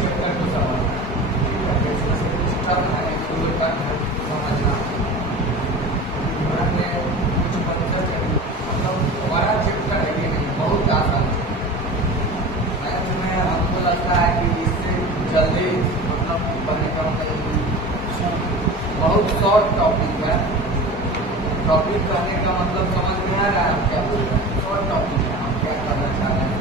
Chapter को समझना है, ठीक है। इसमें से कुछ टर्म है, दो टर्म है, समझना है। कुछ कंसेप्ट है, मतलब बड़ा चैप्टर है ये नहीं, बहुत आसान है। मैथ में हमको लगता है कि इससे जल्दी मतलब बनने का बहुत शॉर्ट टॉपिक है। टॉपिक कहने का मतलब समझ में आ रहा है हम क्या बोल रहे हैं, शॉर्ट टॉपिक है, हम क्या करना चाह रहे हैं।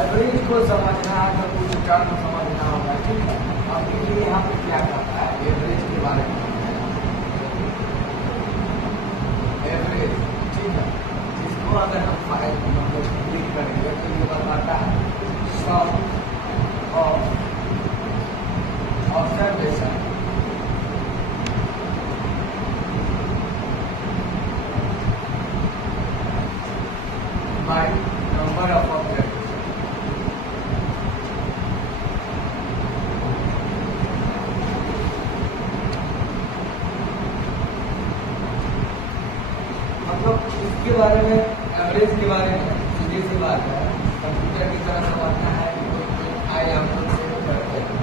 एवरेज को समझना है तो कुछ टर्म समझना होगा, ठीक है। अब देखिए यहाँ पे क्या कहता है एवरेज के बारे में। एवरेज, ठीक है, जिसको अगर हम फाइल मतलब क्लिक करेंगे तो ये बताता है sum of observation by number of observations। मतलब इसके बारे में, एवरेज के बारे में सीधी सी बात है, कंप्यूटर की तरह समझना है कि आई हम लोग सेव करते हैं,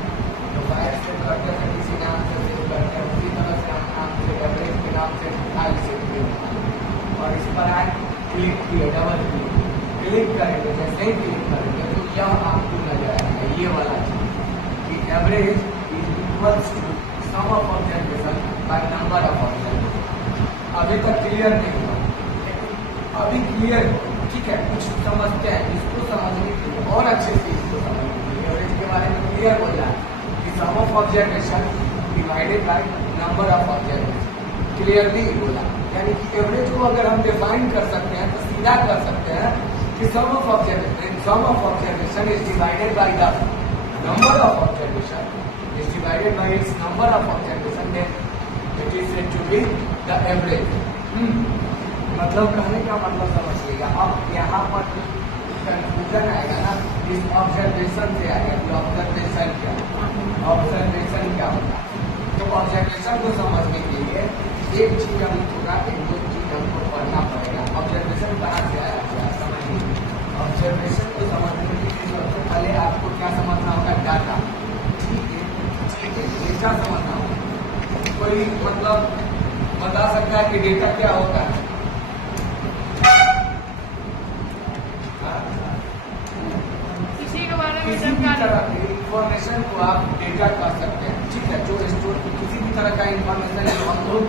तो फाइल सेव करते हैं किसी नाम से सेव करते हैं, उसी तरह से हम नाम से एवरेज के नाम से फाइल सेव करते हैं। और इस पर आए क्लिक किए, डबल क्लिक करेंगे, जैसे ही क्लिक करेंगे तो यह आपको नजर आएगा ये वाला चीज कि average is equals to sum of observation by number of observation. अभी तक क्लियर नहीं हुआ, अभी क्लियर हो, ठीक है। कुछ समझते हैं, इसको समझने के लिए और अच्छे से इसको समझने के लिए एवरेज के बारे में क्लियर हो जाए कि sum of observation divided by number of observation. Clearly बोला, यानी कि एवरेज को अगर हम डिफाइन कर सकते हैं तो सीधा कर सकते हैं कि sum of observation is divided by the number of observation is divided by its number of observation, then it is said to be the average। मतलब कहने का मतलब समझिएगा। अब यहाँ पर कंफ्यूजन आएगा ना, इस ऑब्जर्वेशन से आएगा कि ऑब्जर्वेशन क्या होता है। तो ऑब्जर्वेशन को समझने के लिए एक चीज हम थोड़ा एक दो चीज हमको पढ़ना पड़ेगा। ऑब्जर्वेशन कहाँ से आया समझिए। ऑब्जर्वेशन को समझने के लिए सबसे पहले आपको क्या समझना होगा, डाटा, ठीक है, डेटा समझना होगा। कोई मतलब बता सकता है कि डेटा क्या होता है? किसी के बारे में किसी भी तरह की इंफॉर्मेशन को आप डेटा कर सकते हैं, ठीक है। जो स्टोर किसी भी तरह का इंफॉर्मेशन हम लोग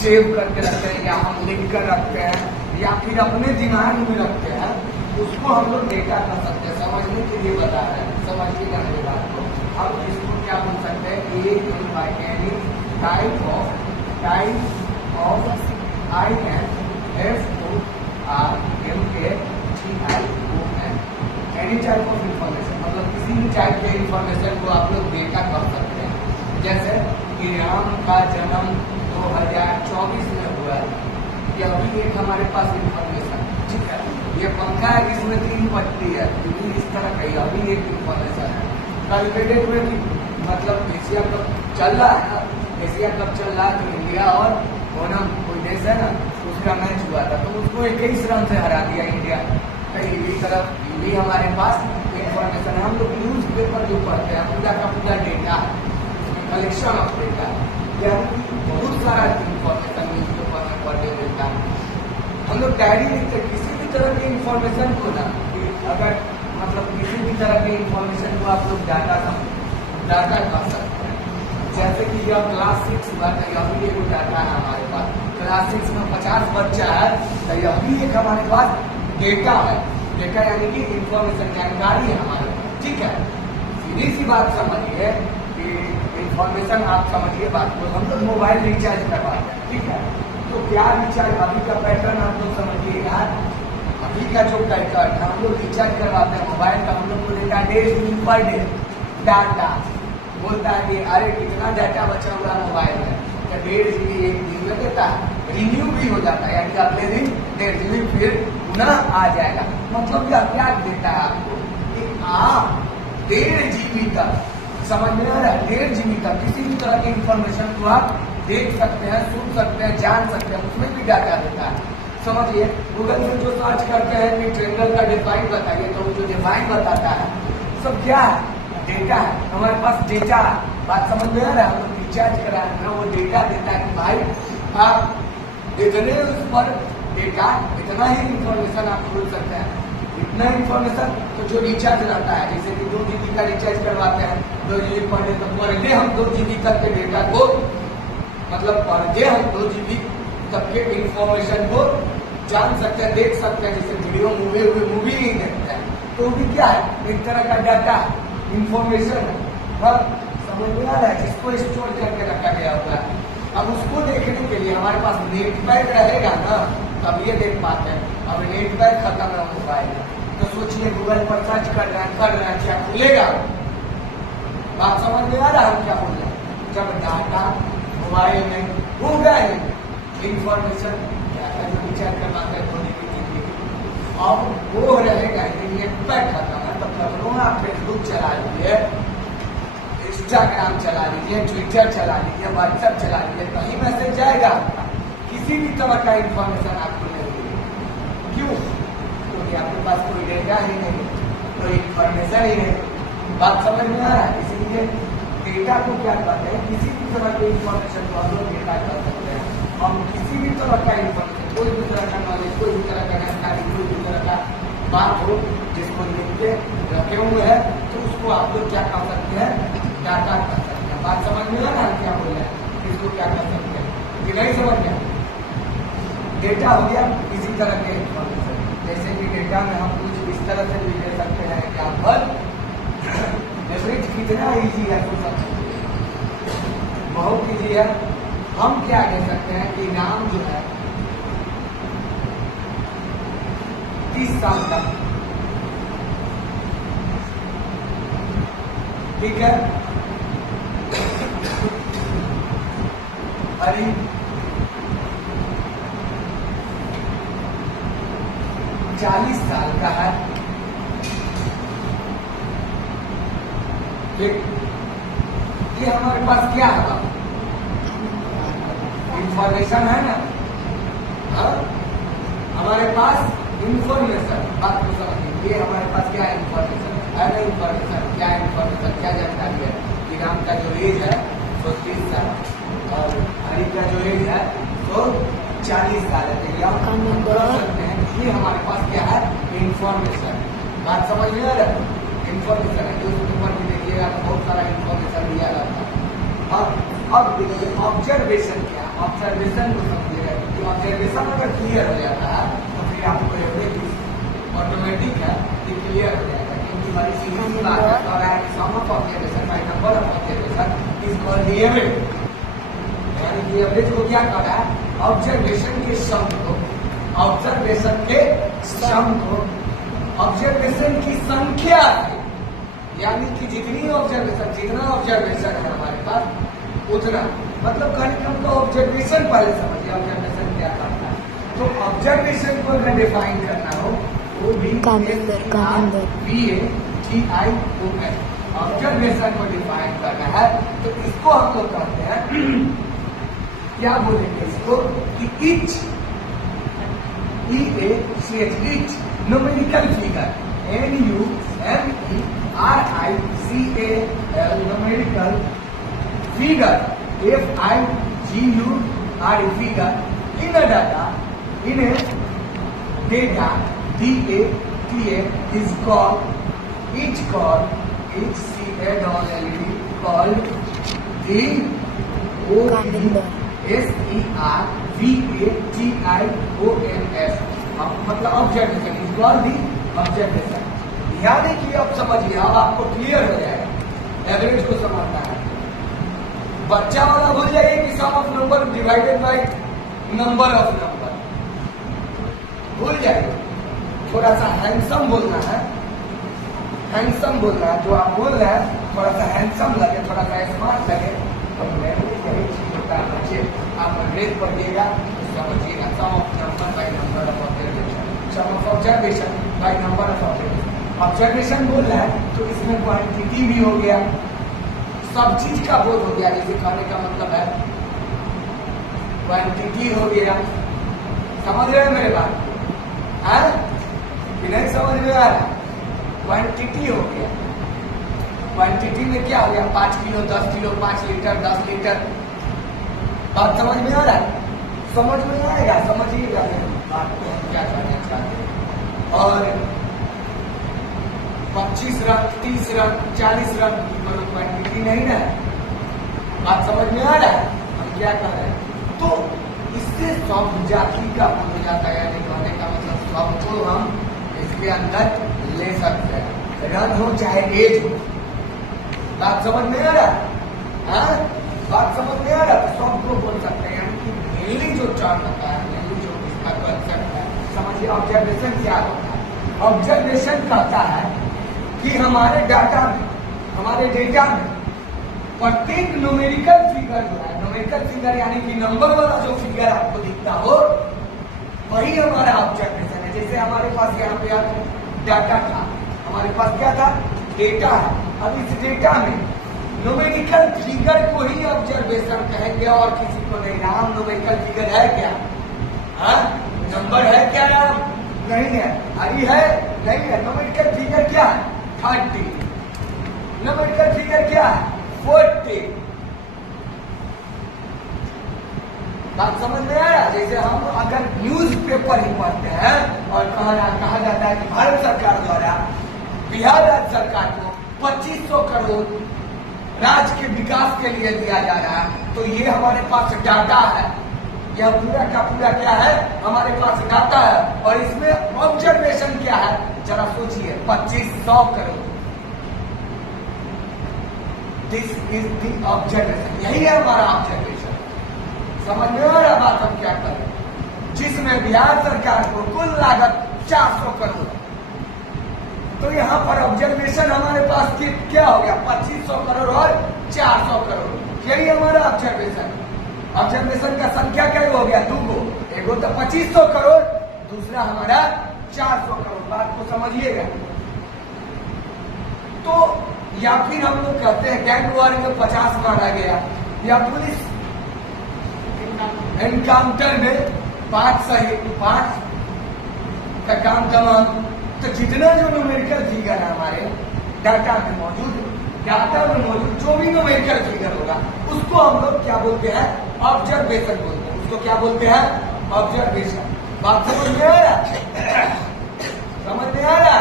सेव करके रखते हैं या हम लिख कर रखते हैं या फिर अपने दिमाग में रखते हैं, उसको हम लोग डेटा कर सकते हैं। समझने के लिए बता रहे हैं, समझिएगा मेरी बात को। अब इसको क्या बोल सकते हैं, any type of I N F O R M A T I O N, any type of information, मतलब किसी भी टाइप के इंफॉर्मेशन को आप लोग डेटा कर सकते हैं। जैसे कि राम का जन्म 2024 में हुआ है, यह भी एक हमारे पास इंफॉर्मेशन, ठीक है। ये पंखा है, इसमें 3 पट्टी है, क्योंकि इस तरह का यह भी एक इंफॉर्मेशन है। कल के डेट में भी मतलब एशिया कप चल रहा है ना, एशिया कप चल रहा है तो इंडिया और ओनम कोई देश है ना, उसका मैच हुआ था तो उसको 21 रन से हरा दिया इंडिया। कहीं भी तरफ भी हमारे पास इंफॉर्मेशन है। हम लोग न्यूज पेपर जो पढ़ते हैं पूरा का पूरा डेटा है, उसमें कलेक्शन ऑफ डेटा है, यानी बहुत सारा इंफॉर्मेशन न्यूज पेपर में पढ़ने मिलता है। हम लोग डायरी लिखते किसी भी तरह की इंफॉर्मेशन को ना, अगर मतलब किसी भी तरह के इंफॉर्मेशन को आप लोग डाटा कर सकते हैं। जैसे कि यह क्लास 6 हुआ तो यह भी एक डाटा है हमारे पास। क्लास 6 में 50 बच्चा है तो यह भी एक हमारे पास डेटा है। डेटा यानी कि इंफॉर्मेशन, जानकारी है हमारे पास, ठीक है। सीधी सी बात समझिए कि इंफॉर्मेशन आप समझिए बात को। हम लोग मोबाइल रिचार्ज करवाते हैं, ठीक है, तो क्या रिचार्ज अभी का पैटर्न आप लोग समझिएगा। अभी का जो पैटर्न है, हम लोग रिचार्ज करवाते हैं मोबाइल का, हम लोग को देता है 1.5 GB पर डे डाटा। बोलता है कि अरे कितना डाटा बचा हुआ है मोबाइल में, तो 1.5 GB एक दिन में देता है। रिन्यू भी हो जाता है, यानी अगले दिन 1.5 GB फिर पुनः आ जाएगा। मतलब क्या देता है आपको कि आप 1.5 GB तक, समझ में आ रहा है, 1.5 GB तक किसी भी तरह की इंफॉर्मेशन को आप देख सकते हैं, सुन सकते हैं, जान सकते हैं, उसमें भी डाटा देता है। समझिए, गूगल में जो सर्च करते हैं कि ट्रेंगल का डिफाइन बताइए, तो जो डिफाइन बताता है सब क्या है, डेटा है, हमारे पास डेटा है, बात समझ में आ रहा है, हम रिचार्ज करा रहे हैं, वो डेटा देता है कि भाई आप इतने उस पर डेटा इतना ही इंफॉर्मेशन आप खोल सकते हैं, इतना इंफॉर्मेशन। तो जो रिचार्ज रहता है, जैसे कि 2 GB का रिचार्ज करवाते हैं, 2 GB पर डे, तो पर डे हम 2 GB तक के डेटा को, मतलब पर डे हम 2 GB तक के इंफॉर्मेशन को जान सकते हैं, देख सकते हैं। जैसे वीडियो मूवी नहीं देखते हैं, तो भी क्या है, एक तरह का डाटा इंफॉर्मेशन है, हाँ, समझ में आ रहा है, जिसको स्टोर करके रखा गया होता है। अब उसको देखने के लिए हमारे पास नेट पैक रहेगा ना, तब ये देख पाते हैं। अब नेट पैक खत्म है मोबाइल, तो सोचिए गूगल पर सर्च कर रहे हैं, क्या खुलेगा? बात समझ में आ रहा है क्या बोल रहे हैं? जब डाटा मोबाइल में होगा ही इंफॉर्मेशन, डाटा जो रिचार्ज करवाते हैं धोने की जिंदगी, अब वो रहेगा ही, नेट पैक खत्म है, तब तक आप फेसबुक चला लीजिए, इंस्टाग्राम चला लीजिए, ट्विटर चला लीजिए, व्हाट्सएप चला लीजिए, कहीं मैसेज जाएगा आपका, किसी भी तरह का इंफॉर्मेशन आपको नहीं मिलेगी। क्यों? क्योंकि आपके पास कोई डेटा ही नहीं, कोई इंफॉर्मेशन ही नहीं। बात समझ में आ रहा है? इसीलिए डेटा को क्या कहते हैं, किसी भी तरह के इंफॉर्मेशन को हम लोग डेटा कर सकते हैं। हम किसी भी तरह का इंफॉर्मेशन, कोई भी तरह का नॉलेज, कोई भी तरह का जानकारी, कोई भी तरह का बात हो जिसको लिख के रखे हुए हैं, तो उसको आप लोग क्या कर सकते हैं, डाटा कर सकते हैं। बात समझ में आ रहा है क्या बोल रहे हैं? इसको क्या कर सकते हैं कि नहीं समझ गया? डेटा हो गया किसी तरह के इंफॉर्मेशन, जैसे कि डेटा में हम कुछ इस तरह से भी ले सकते हैं कि आप पर एवरेज कितना ईजी है, तो बहुत ईजी है। हम क्या कह सकते हैं कि नाम जो है 30 साल का, ठीक है, अरे 40 साल का है, ठीक, ये हमारे पास क्या है, इंफॉर्मेशन है ना, हाँ? हमारे पास इंफॉर्मेशन, बात को समझिए, ये हमारे पास क्या इंफॉर्मेशन है ना, इंफॉर्मेशन क्या इंफॉर्मेशन, क्या जानकारी है कि राम का जो एज है वो 30 साल और हरि का जो एज है वो 40 साल है। सकते हैं ये हमारे पास क्या है, इंफॉर्मेशन। बात समझ में आ रहा है? इंफॉर्मेशन है, जो ऊपर भी देखिएगा तो बहुत सारा इंफॉर्मेशन दिया जाता है। अब देखिए ऑब्जर्वेशन क्या है, ऑब्जर्वेशन को समझिएगा, क्योंकि ऑब्जर्वेशन अगर क्लियर हो जाता है तो फिर आपको एवरेज ऑटोमेटिक है कि क्लियर हो जाएगा, क्योंकि हमारी सीधी बात है, और sum of observation by number of observation is called the average. यानी कि एवरेज को क्या कहा है, ऑब्जर्वेशन के सम को, ऑब्जर्वेशन के सम को ऑब्जर्वेशन की संख्या से, यानी कि जितनी ऑब्जर्वेशन, जितना ऑब्जर्वेशन है हमारे पास उतना, मतलब कार्यक्रम का ऑब्जर्वेशन पहले समझिए, ऑब्जर्वेशन क्या करता है। तो ऑब्जर्वेशन को अगर डिफाइन करना हो वो भी ऑब्जर्वेशन को डिफाइन करना है, तो इसको हम लोग कहते हैं, क्या बोलेंगे इसको, कि etch EACH numerical figure, NUMERICAL numerical figure, FIGUR figure in a data, in a data DATA is called HCALD the OBSERVATIONS, मतलब observation is called the observation. ध्यान देखिए, अब समझिए, अब आपको क्लियर हो जाएगा। एवरेज को समझना है, बच्चा वाला भूल जाइए कि sum of number divided by number of number, भूल जाइए। थोड़ा सा हैंडसम बोलना है, हैंडसम बोलना है, जो आप बोल रहे हैं थोड़ा सा हैंडसम लगे, थोड़ा सा स्मार्ट लगे, तो यही चीज होता है। बच्चे आप अंग्रेज पढ़िएगा तो समझिएगा, sum of number by number of observation, sum of observation by number of observation. Observation बोल रहा है तो इसमें क्वांटिटी भी हो गया, सब चीज का बोध हो गया, जैसे कहने का मतलब है क्वांटिटी हो गया। समझ रहे हैं मेरे बात है कि नहीं समझ में आ रहा? क्वांटिटी हो गया, क्वांटिटी में क्या हो गया, 5 किलो, 10 किलो, 5 लीटर, 10 लीटर। बात समझ में आ रहा है? समझ में आएगा, समझिएगा बात को हम क्या करना चाहते हैं। और 25 रन, 30 रन, 40 रन मतलब क्वांटिटी नहीं ना, बात समझ में आ रहा है? हम क्या कर रहे हैं, तो इससे सब जाति का हो जाता है, यानी कहने का मतलब सबको हम इसके अंदर ले सकते हैं, रन हो चाहे एज हो। बात समझ में आ रहा है? हाँ, बात समझ में आ रहा है? सबको बोल सकते हैं, यानी कि मेनली जो टर्म होता है, मेनली जो इसका कंसेप्ट है, समझिए ऑब्जर्वेशन क्या होता है। ऑब्जर्वेशन कहता है कि हमारे डेटा में प्रत्येक न्यूमेरिकल फिगर जो है, न्यूमेरिकल फिगर यानी कि नंबर वाला जो फिगर आपको दिखता हो, वही हमारा ऑब्जर्वेशन है। जैसे हमारे पास यहाँ पे डाटा था, हमारे पास क्या था, डेटा है। अब इस डेटा में न्यूमेरिकल फिगर को ही ऑब्जर्वेशन कहेंगे और किसी को नहीं। नाम न्यूमेरिकल फिगर है क्या? हाँ, नंबर है क्या? नाम नहीं है। आई है? नहीं है। न्यूमेरिकल फिगर क्या है? 30। न्यूमेरिकल फिगर क्या है? 40। बात समझ में आया? जैसे हम अगर न्यूज पेपर ही पढ़ते हैं और कहा जाता है कि भारत सरकार द्वारा बिहार राज्य सरकार को 2500 करोड़ राज्य के विकास के लिए दिया जा रहा है, तो ये हमारे पास डाटा है। यह पूरा का पूरा क्या है? हमारे पास डाटा है। और इसमें ऑब्जर्वेशन क्या है, जरा सोचिए, 2500 crore. This is the observation, यही है हमारा ऑब्जर्वेशन। समझ में आ रहा बात हम क्या कर रहे हैं? जिसमें बिहार सरकार को कुल लागत 400 करोड़, तो यहाँ पर ऑब्जर्वेशन हमारे पास क्या हो गया? 2500 करोड़ और 400 करोड़, यही हमारा ऑब्जर्वेशन। ऑब्जर्वेशन का संख्या क्या हो गया? 2 एगो तो 2500 करोड़, दूसरा हमारा 400 करोड़। बात को समझिएगा। तो या फिर हम लोग कहते हैं गैंग वॉर में 50 मारा गया, या पुलिस एनकाउंटर में 5 का काम तमाम। तो जितना जो न्यूमेरिकल फिगर है हमारे डाटा में मौजूद, जो भी न्यूमेरिकल फिगर होगा, उसको हम लोग क्या बोलते हैं? ऑब्जर्वेशन बोलते हैं। उसको क्या बोलते हैं? ऑब्जर्वेशन। बात समझ में आ रहा? समझ में आ रहा?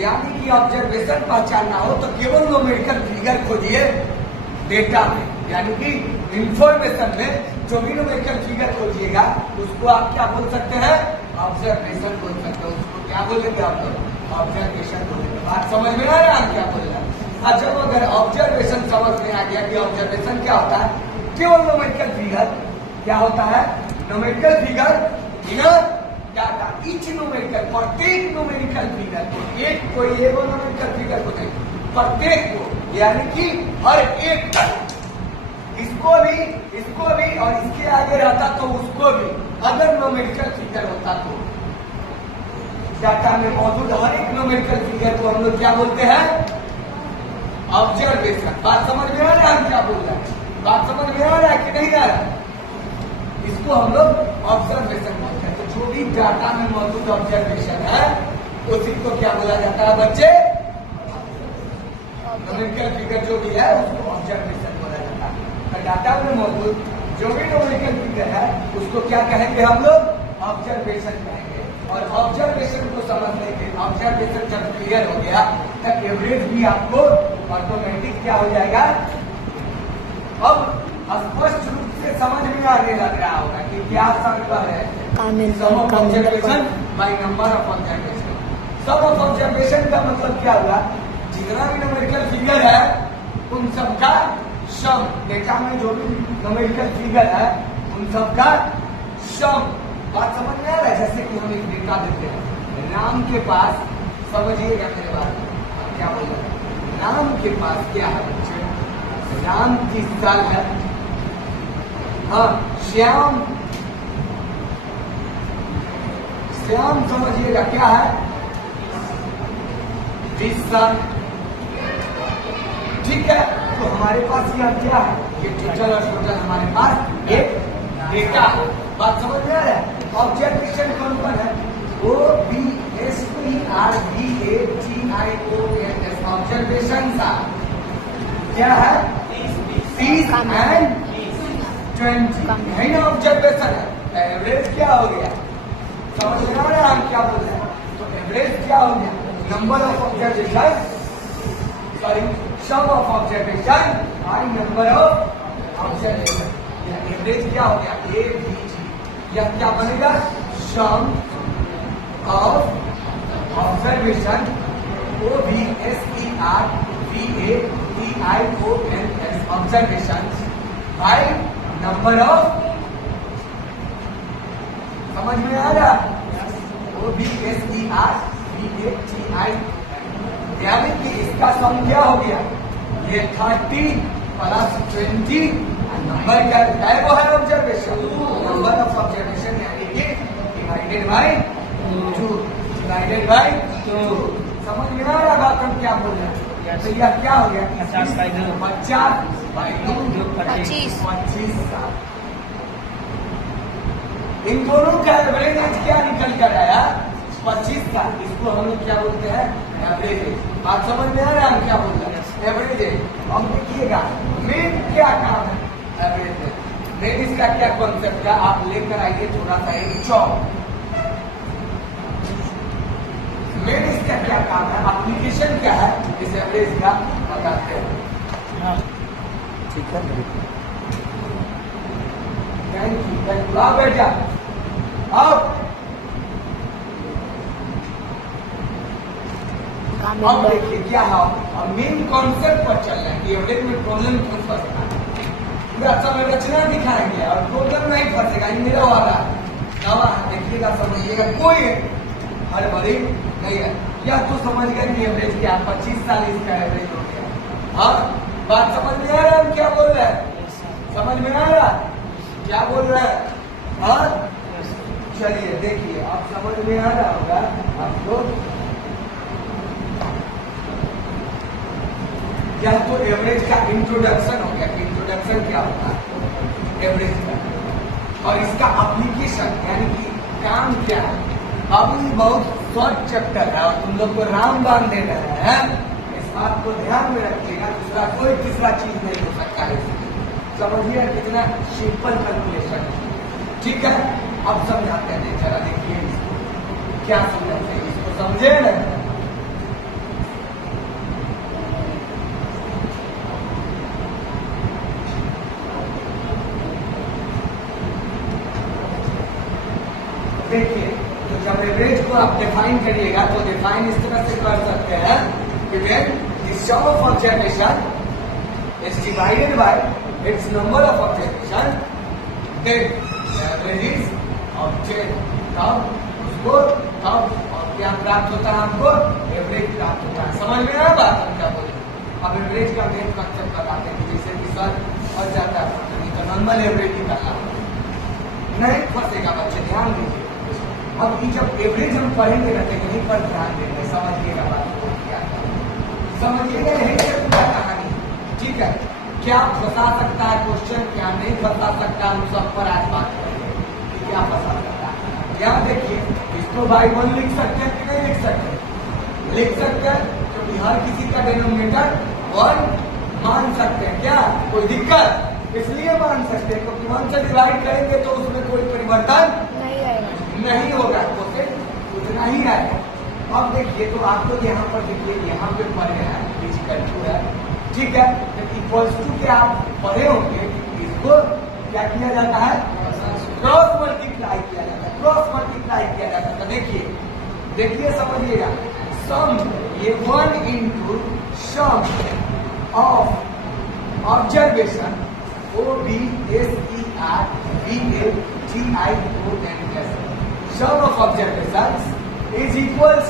यानी कि ऑब्जर्वेशन पहचानना हो तो केवल न्यूमेरिकल फिगर खोजिए डेटा में, यानी कि इंफॉर्मेशन में जो भी न्यूमेरिकल फिगर खोजिएगा उसको आप क्या बोल सकते हैं? ऑब्जर्वेशन बोल सकते हो। उसको क्या बोलेंगे आप लोग? ऑब्जर्वेशन बोलेंगे। बात समझ में आ रहा है क्या बोल रहा है? अच्छा, अगर ऑब्जर्वेशन समझ में आ गया कि ऑब्जर्वेशन क्या होता है, केवल न्यूमेरिकल फिगर क्या होता है? न्यूमेरिकल फिगर बिना डाटा, ईच न्यूमेरिकल, प्रत्येक न्यूमेरिकल फिगर को, एक कोई एगो न्यूमेरिकल फिगर को नहीं, प्रत्येक को, यानी कि हर एक का, इसको भी और इसके आगे रहता तो उसको भी, अगर न्यूमेरिकल फिगर होता तो डाटा में मौजूद हर एक न्यूमेरिकल फिगर को हम लोग क्या बोलते हैं? ऑब्जर्वेशन। बात समझ में आ रहा है हम क्या बोल रहे हैं? बात समझ में आ रहा है कि नहीं आ रहा है? इसको हम लोग ऑब्जर्वेशन बोलते हैं। तो जो भी डाटा में मौजूद ऑब्जर्वेशन है उसी को क्या बोला जाता है बच्चे? न्यूमेरिकल फिगर जो भी है उसको ऑब्जर्वेशन बोला जाता है। तो डाटा में मौजूद जो भी न्यूमेरिकल फिगर है उसको क्या कहेंगे हम लोग? ऑब्जर्वेशन कहेंगे। और ऑब्जर्वेशन को समझने के, ऑब्जर्वेशन जब क्लियर हो गया तब एवरेज भी आपको ऑटोमेटिक क्या हो जाएगा? अब स्पष्ट रूप से समझ में आने लग रहा होगा कि क्या संकल्प है। Sum of observation by number of observation. Sum of observation का मतलब क्या हुआ? जितना भी न्यूमेरिकल फिगर है उन सबका सम, डेटा में जो भी न्यूमेरिकल फिगर है उन सबका सम। बात समझ में आ रहा है? जैसे कि हम एक डेटा देते हैं, राम के पास, समझिएगा मेरे बात, क्या बोल रहे हैं? राम के पास क्या है बच्चे? राम 30 साल है। हाँ, श्याम समझिएगा क्या है? 20 साल। ठीक है, तो हमारे पास यह क्या है? ये टोटल और टोटल हमारे पास एक डेटा है। बात समझ में आ रहा है? ऑब्जर्वेशन कौन पर है? OBSERVATION। ऑब्जर्वेशन क्या है 30 एंड 20 यही ना ऑब्जर्वेशन है। एवरेज क्या हो गया समझ में आ रहा है हम क्या बोल रहे हैं। तो एवरेज क्या हो गया number of observation sorry sum of observation by number of observation. Average क्या हो गया AVG। यह क्या बनेगा sum of observation OBSERVATIONS observation by number of समझ में आ रहा OBSERVATIONS यानी कि इसका सम क्या हो गया ये 30 प्लस 20 नंबर क्या है वो है ऑब्जर्वेशन नंबर ऑफ ऑब्जर्वेशन यानी कि डिवाइडेड बाय 2 समझ में आ रहा बात हम क्या बोल रहे हैं। तो यह क्या हो गया 50/2 25 इन दोनों का एवरेज क्या निकल कर आया 25 का। इसको हम लोग क्या बोलते हैं एवरेज। बात समझ में आ रहा है हम क्या बोलते हैं एवरेज। अब देखिएगा मेन क्या काम है एवरेज मेन इसका क्या कॉन्सेप्ट है आप लेकर आइए थोड़ा सा एक चौक। मेन इसका क्या काम है एप्लीकेशन क्या है इस एवरेज का बताते हैं। ठीक है थैंक यू आप बैठ जा। अब देखिए क्या है अब मेन कॉन्सेप्ट पर चल रहा है कि एवरेज में प्रॉब्लम क्यों फंसता है पूरा संरचना दिखाएंगे और प्रॉब्लम नहीं फंसेगा ये मेरा वाला दवा देखिएगा समझिएगा कोई हड़बड़ी नहीं है। या तो समझ गए कि एवरेज क्या 25 साल इसका एवरेज हो गया। हाँ बात समझ में आ रहा है हम क्या बोल रहे हैं समझ में आ रहा है क्या बोल रहे हैं। हाँ चलिए देखिए आप समझ में आ रहा होगा आपको। यह तो एवरेज का इंट्रोडक्शन हो गया कि इंट्रोडक्शन क्या होता है एवरेज का और इसका एप्लीकेशन यानी कि काम क्या है। अभी बहुत शॉर्ट चैप्टर है और तुम लोग को रामबाण दे रहे हैं इस बात को ध्यान में रखिएगा। दूसरा कोई तीसरा चीज नहीं हो सकता है समझिए कितना सिंपल कैलकुलेशन है। ठीक है अब समझाते हैं जरा देखिए इसको क्या समझाते हैं इसको समझे ना। देखिए तो जब एवरेज को आप डिफाइन करिएगा तो डिफाइन इस तरह से कर सकते हैं कि when the sum of observation is divided by its number of observation then average is object तब उसको तब और क्या प्राप्त होता है हमको एवरेज प्राप्त होता है। समझ में आया बात हम क्या बोले। अब एवरेज का मेन कंसेप्ट बताते हैं जैसे कि सर फंस जाता है तो नॉर्मल एवरेज निकालना नहीं फंसेगा बच्चे ध्यान दीजिए। अब ये जब एवरेज हम पढ़ेंगे रहते हैं यहीं पर ध्यान देंगे समझिएगा बात को क्या समझिएगा यही से पूरा कहानी। ठीक है क्या फंसा सकता है क्वेश्चन क्या नहीं फंसा सकता हम सब पर आज बात करेंगे कि क्या फंसा सकता है। यहाँ देखिए इसको बाई 1 लिख सकते हैं कि नहीं लिख सकते लिख सकते हैं क्योंकि हर किसी का डिनोमिनेटर 1 मान सकते हैं। क्या कोई दिक्कत इसलिए मान सकते हैं क्योंकि 1 से डिवाइड करेंगे तो उसमें कोई परिवर्तन नहीं होगा तो फिर उतना ही आएगा। अब देखिए तो आप लोग यहाँ पर देखिए यहाँ पे पढ़े हैं फिजिकल है ठीक है इक्वल्स टू के आप पढ़े होंगे इसको क्या किया जाता है क्रॉस मल्टीप्लाई किया जाता है क्रॉस मल्टीप्लाई किया जाता है। देखिए समझिएगा सम ये 1 into sum of observation OBSERVATIONS sum of observation is equals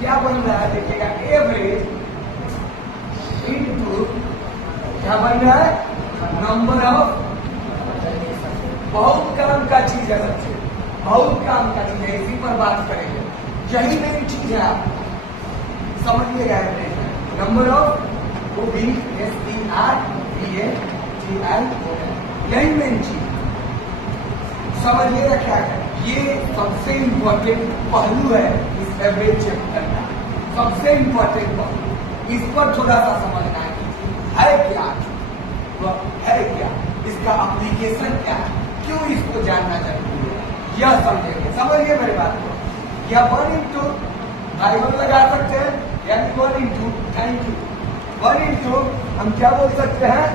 क्या बन रहा है देखिएगा एवरेज इनटू क्या बन रहा है नंबर ऑफ। बहुत काम का चीज है बच्चे बहुत काम का चीज है इसी पर बात करेंगे यही मेरी चीज है आप समझिएगा एवरेज नंबर ऑफ OBSERVATIONS यही मेन चीज समझिएगा क्या है। ये सबसे इम्पोर्टेंट पहलू है इस एवरेज चैप्टर का सबसे इम्पोर्टेंट पहलू इस पर थोड़ा सा समझना है क्या, वह है क्या, इसका एप्लीकेशन क्या है, क्यों इसको जानना जरूरी है, यह समझेंगे। समझिए मेरी बात को। या 1 इंटू I1 लगा सकते हैं, यानी 1 इंटू, थैंक यू, 1 इंटू हम क्या बोल सकते हैं,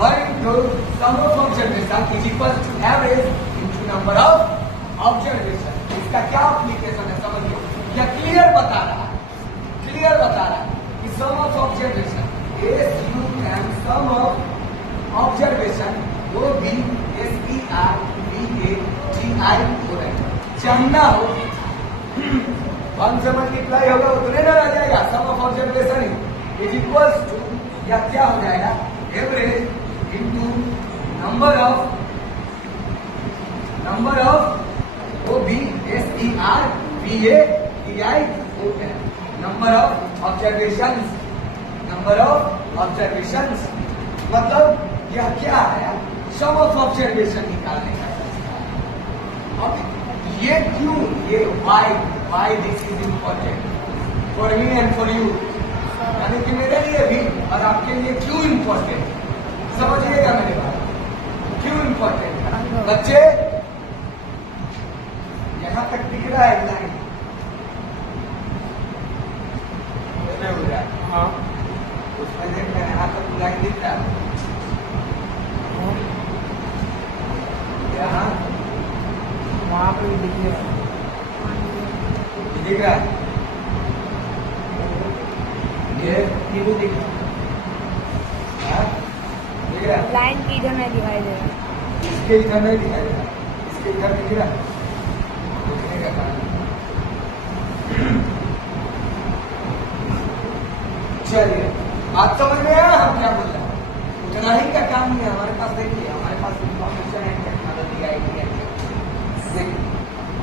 1 into sum of observation is equal to average into number of observation. इसका क्या एप्लीकेशन है समझिए, यह क्लियर बता रहा है, क्लियर बता रहा है कि sum of observation SUM sum of observation वो भी SERVATI हो रहा है। जानना हो 1 से मल्टीप्लाई होगा उतने ना आ जाएगा, sum of observation is equals to या क्या हो जाएगा, एवरेज इंटू नंबर ऑफ वो भी SERVATI होता है, number of observations, number of observations मतलब यह क्या है, सम ऑफ ऑब्जर्वेशन निकालने का तरीका है। अब ये क्यों, ये why this is important for me and for you, यानी कि मेरे लिए भी और आपके लिए क्यों इम्पोर्टेंट, समझिएगा मेरी बात, क्यों इम्पोर्टेंट है। बच्चे यहां तक दिख रहा है लाइन, हो रहा है, हाँ उसमें देख रहे हैं, यहाँ तक लाइन दिख रहा है, यहाँ वहाँ पे भी दिख रहा है, ये भी दिख हाँ, दिख रहा है, लाइन की इधर नहीं दिखाई दे रहा, इसके इधर नहीं दिखाई दे रहा, इसके इधर दिख रहा है, दिखने का कारण। चलिए बात समझ में आया हम क्या बोल रहे हैं, उतना ही का काम नहीं है हमारे पास। देखिए हमारे पास इंफॉर्मेशन है, टेक्नोलॉजी आई, देखिए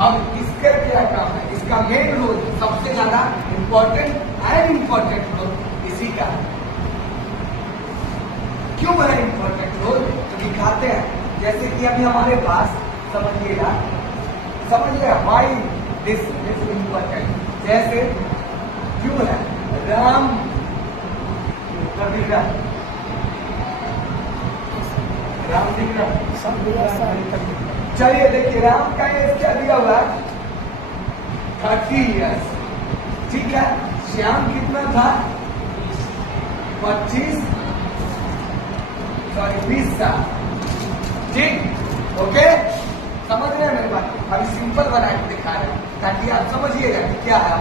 अब इसका क्या काम है, इसका मेन रोल सबसे ज्यादा इम्पोर्टेंट एंड इम्पोर्टेंट रोल इसी का है। क्यों है इम्पोर्टेंट रोल, तो दिखाते हैं, जैसे कि अभी हमारे पास समझिएगा वाई दिस इज इम्पोर्टेंट, जैसे क्यों है राम दिख रहा, राम दिख रहा, सब दिख रहा। चलिए देखिए राम का एज क्या दिया हुआ है, 30 इयर्स, ठीक है। श्याम कितना था, 20 साल, ठीक, ओके, समझ रहे हैं मेरी बात। अभी सिंपल बना के दिखा रहे हैं ताकि आप समझिएगा कि क्या है।